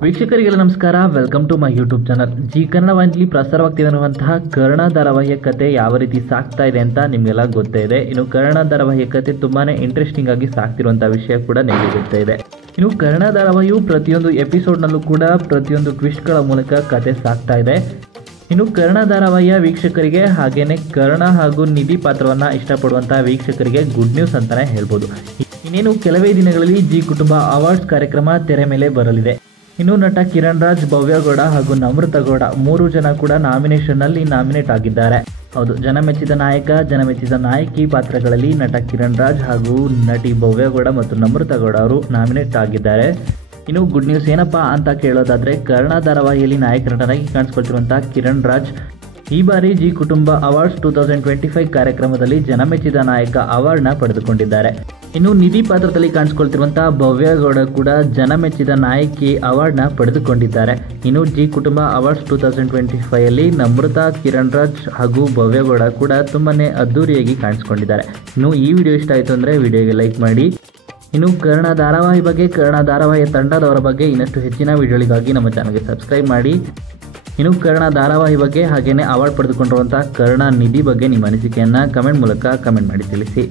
ವೀಕ್ಷಕರಿಗೆಲ್ಲ ನಮಸ್ಕಾರ. Welcome to my YouTube channel. Zee Kannada ವಾಹಿನಿಯಲ್ಲಿ ಪ್ರಸಾರವಾಗ್ತಿರುವಂತಹ ಕರ್ಣ ಧಾರಾವಾಹಿಯ ಕತೆ ಯಾವ ರೀತಿ ಸಾಗ್ತಾ ಇದೆ ಅಂತ ನಿಮಗೆಲ್ಲ ಗೊತ್ತೇ ಇದೆ. ಇನ್ನು ಕರ್ಣ ಧಾರಾವಾಹಿಯ ಕತೆ ತುಂಬಾನೇ ಇಂಟ್ರೆಸ್ಟಿಂಗ್ ಆಗಿ ಸಾಗ್ತಿರುವಂತಹ ವಿಷಯ ಕೂಡ ನಿಮಗೆ ಗೊತ್ತೇ ಇದೆ. ಇನ್ನು ಕರ್ಣ ಧಾರಾವಾಹಿಯು ಪ್ರತಿಯೊಂದು ಎಪಿಸೋಡ್ನಲ್ಲೂ ಕೂಡ ಪ್ರತಿಯೊಂದು ಟ್ವಿಸ್ಟ್ಗಳ ಮೂಲಕ ಕತೆ ಸಾಗ್ತಾ ಇದೆ. ಇನ್ನು ಕರ್ಣ ಧಾರಾವಾಹಿಯ ವೀಕ್ಷಕರಿಗೆ ಹಾಗೇನೆ ಕರ್ಣ ಹಾಗೂ ನಿಧಿ ಪಾತ್ರವನ್ನ ಇಷ್ಟಪಡುವಂತಹ ವೀಕ್ಷಕರಿಗೆ ಗುಡ್ ನ್ಯೂಸ್ ಅಂತಾನೆ ಹೇಳ್ಬೋದು. ಇನ್ನೇನು ಕೆಲವೇ ದಿನಗಳಲ್ಲಿ ಜಿ ಕುಟುಂಬ ಅವಾರ್ಡ್ಸ್ ಕಾರ್ಯಕ್ರಮ ತೆರೆ ಮೇಲೆ ಬರಲಿದೆ. ಇನ್ನು ನಟ ಕಿರಣ್ ರಾಜ್, ಭವ್ಯ ಗೌಡ ಹಾಗೂ ನಮ್ರತಾ ಗೌಡ 3 ಜನ ಕೂಡ ನಾಮಿನೇಷನ್ನಲ್ಲಿ ನಾಮಿನೇಟ್ ಆಗಿದ್ದಾರೆ. ಹೌದು, ಜನಮೆಚ್ಚಿದ ನಾಯಕ, ಜನಮೆಚ್ಚಿದ ನಾಯಕಿ ಪಾತ್ರಗಳಲ್ಲಿ ನಟ ಕಿರಣ್ ರಾಜ್ ಹಾಗೂ ನಟಿ ಭವ್ಯ ಗೌಡ ಮತ್ತು ನಮ್ರತಾ ಗೌಡ ಅವರು ನಾಮಿನೇಟ್ ಆಗಿದ್ದಾರೆ. ಇನ್ನು ಗುಡ್ ನ್ಯೂಸ್ ಏನಪ್ಪಾ ಅಂತ ಕೇಳೋದಾದ್ರೆ, ಕರ್ಣ ಧಾರಾವಾಹಿಯಲ್ಲಿ ನಾಯಕ ನಟನಾಗಿ ಕಾಣಿಸ್ಕೊಳ್ತಿರುವಂತಹ ಕಿರಣ್ ರಾಜ್ ಈ ಬಾರಿ ಜಿ ಕುಟುಂಬ ಅವಾರ್ಡ್ಸ್ 2025 ಕಾರ್ಯಕ್ರಮದಲ್ಲಿ ಜನಮೆಚ್ಚಿದ ನಾಯಕ ಅವಾರ್ಡ್ನ ಪಡೆದುಕೊಂಡಿದ್ದಾರೆ. ಇನ್ನು ನಿಧಿ ಪಾತ್ರದಲ್ಲಿ ಕಾಣಿಸ್ಕೊಳ್ತಿರುವಂತಹ ಭವ್ಯ ಗೌಡ ಕೂಡ ಜನಮೆಚ್ಚಿದ ನಾಯಕಿ ಅವಾರ್ಡ್ನ ಪಡೆದುಕೊಂಡಿದ್ದಾರೆ. ಇನ್ನು ಜಿ ಕುಟುಂಬ ಅವಾರ್ಡ್ಸ್ 2025 ಅಲ್ಲಿ ನಮ್ರತಾ, ಕಿರಣ್ ರಾಜ್ ಹಾಗೂ ಭವ್ಯ ಗೌಡ ಕೂಡ ತುಂಬಾನೇ ಅದ್ದೂರಿಯಾಗಿ ಕಾಣಿಸ್ಕೊಂಡಿದ್ದಾರೆ. ಇನ್ನು ಈ ವಿಡಿಯೋ ಇಷ್ಟ ಆಯಿತು ಅಂದರೆ ವಿಡಿಯೋಗೆ ಲೈಕ್ ಮಾಡಿ. ಇನ್ನು ಕರ್ಣ ಧಾರಾವಾಹಿ ಬಗ್ಗೆ, ಕರ್ಣ ಧಾರಾವಾಹಿಯ ತಂಡದವರ ಬಗ್ಗೆ ಇನ್ನಷ್ಟು ಹೆಚ್ಚಿನ ವಿಡಿಯೋಗಳಿಗಾಗಿ ನಮ್ಮ ಚಾನಲ್ಗೆ ಸಬ್ಸ್ಕ್ರೈಬ್ ಮಾಡಿ. ಇನ್ನು ಕರ್ಣ ಧಾರಾವಾಹಿ ಬಗ್ಗೆ ಹಾಗೆಯೇ ಅವಾರ್ಡ್ ಪಡೆದುಕೊಂಡಿರುವಂತಹ ಕರ್ಣ ನಿಧಿ ಬಗ್ಗೆ ನಿಮ್ಮ ಅನಿಸಿಕೆಯನ್ನು ಕಮೆಂಟ್ ಮೂಲಕ ಕಮೆಂಟ್ ಮಾಡಿ ತಿಳಿಸಿ.